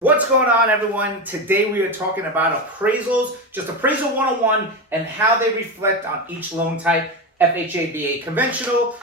What's going on, everyone? Today we are talking about appraisals, just appraisal 101 and how they reflect on each loan type, FHA, BA, conventional.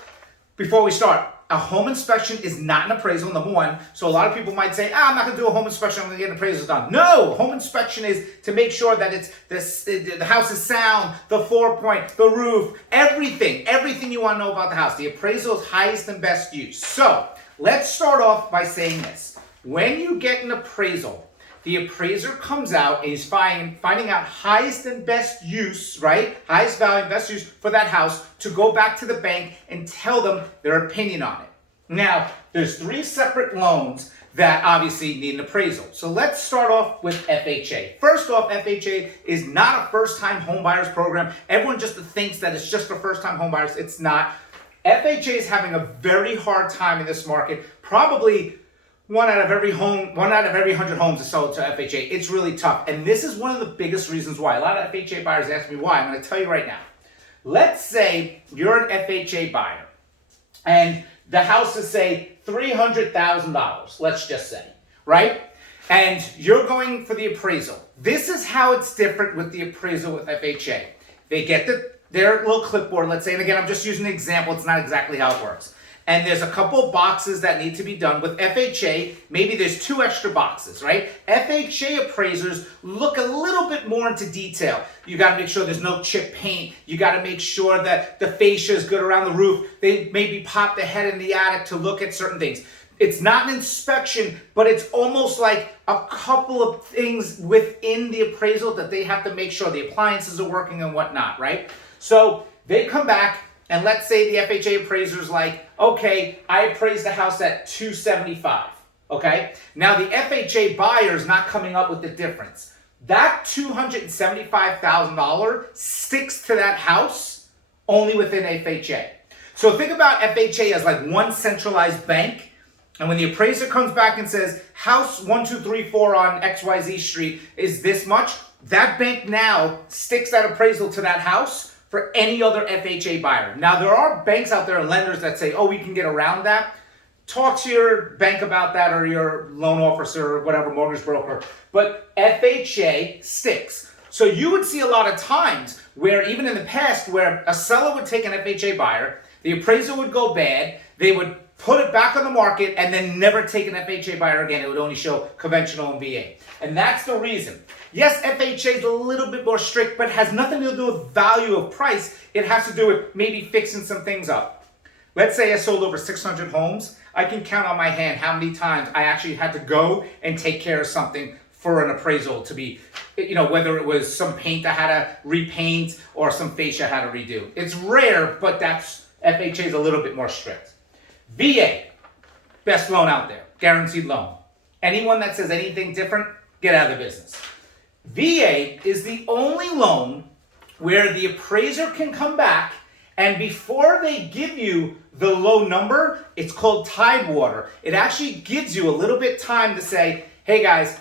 Before we start, a home inspection is not an appraisal, number one. So a lot of people might say, I'm not going to do a home inspection, I'm going to get an appraisal done. No, home inspection is to make sure that the house is sound, the floor point, the roof, everything you want to know about the house. The appraisal is highest and best use. So let's start off by saying this. When you get an appraisal, the appraiser comes out and is finding out highest and best use, right? Highest value and best use for that house to go back to the bank and tell them their opinion on it. Now, there's three separate loans that obviously need an appraisal. So let's start off with FHA. First off, FHA is not a first-time homebuyers program. Everyone just thinks that it's just for first-time homebuyers. It's not. FHA is having a very hard time in this market. Probably one out of every 100 homes is sold to FHA. It's really tough. And this is one of the biggest reasons why. A lot of FHA buyers ask me why. I'm going to tell you right now. Let's say you're an FHA buyer and the house is, say, $300,000, let's just say, right? And you're going for the appraisal. This is how it's different with the appraisal with FHA. They get their little clipboard, let's say, and again, I'm just using an example. It's not exactly how it works. And there's a couple boxes that need to be done. With FHA, maybe there's 2 extra boxes, right? FHA appraisers look a little bit more into detail. You got to make sure there's no chip paint. You got to make sure that the fascia is good around the roof. They maybe pop the head in the attic to look at certain things. It's not an inspection, but it's almost like a couple of things within the appraisal that they have to make sure the appliances are working and whatnot, right? So they come back. And let's say the FHA appraiser's like, okay, I appraised the house at $275, okay? Now the FHA buyer's not coming up with the difference. That $275,000 sticks to that house only within FHA. So think about FHA as like one centralized bank. And when the appraiser comes back and says, house 1234 on XYZ Street is this much, that bank now sticks that appraisal to that house for any other FHA buyer. Now, there are banks out there and lenders that say, oh, we can get around that. Talk to your bank about that or your loan officer or whatever, mortgage broker. But FHA sticks. So you would see a lot of times where, even in the past, where a seller would take an FHA buyer, the appraisal would go bad, they would put it back on the market and then never take an FHA buyer again. It would only show conventional and VA. And that's the reason. Yes, FHA is a little bit more strict, but has nothing to do with value of price. It has to do with maybe fixing some things up. Let's say I sold over 600 homes. I can count on my hand how many times I actually had to go and take care of something for an appraisal to be, whether it was some paint I had to repaint or some fascia I had to redo. It's rare, but FHA is a little bit more strict. VA, best loan out there, guaranteed loan. Anyone that says anything different, get out of the business. VA is the only loan where the appraiser can come back and before they give you the low number, it's called tidewater. It actually gives you a little bit time to say, hey guys,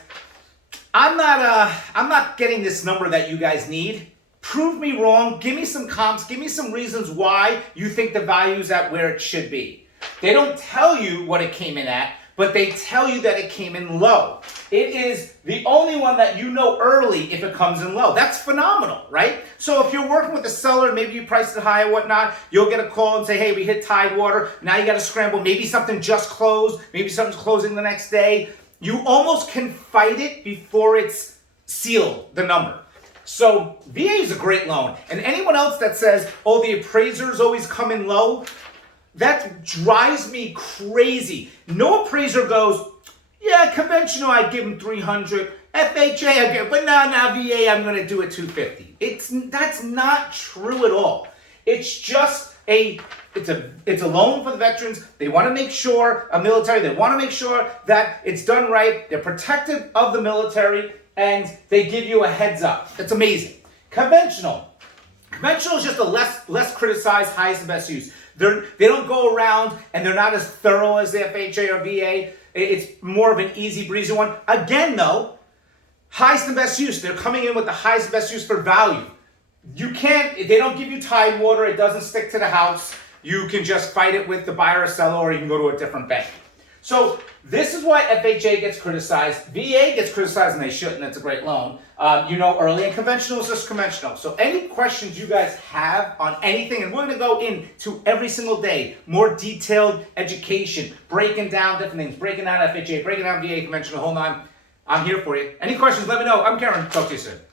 I'm not getting this number that you guys need. Prove me wrong. Give me some comps. Give me some reasons why you think the value's at where it should be. They don't tell you what it came in at, but they tell you that it came in low. It is the only one that you know early if it comes in low. That's phenomenal, right? So if you're working with a seller, maybe you priced it high or whatnot, you'll get a call and say, hey, we hit tidewater. Now you got to scramble. Maybe something just closed. Maybe something's closing the next day. You almost can fight it before it's sealed, the number. So VA is a great loan. And anyone else that says, oh, the appraisers always come in low, that drives me crazy. No appraiser goes, yeah, conventional, I'd give them 300. FHA, I give, but now VA, I'm going to do it 250. That's not true at all. It's just it's a loan for the veterans. They want to make sure, military, they want to make sure that it's done right. They're protective of the military, and they give you a heads up. It's amazing. Conventional is just a less criticized, highest and best use. They don't go around and they're not as thorough as the FHA or VA. It's more of an easy breezy one. Again though, highest and best use. They're coming in with the highest and best use for value. They don't give you tidewater. It doesn't stick to the house. You can just fight it with the buyer or seller or you can go to a different bank. So this is why FHA gets criticized. VA gets criticized, and they shouldn't. It's a great loan. Early and conventional is just conventional. So any questions you guys have on anything, and we're going to go into every single day, more detailed education, breaking down different things, breaking down FHA, breaking down VA, conventional, whole nine. I'm here for you. Any questions, let me know. I'm Karen. Talk to you soon.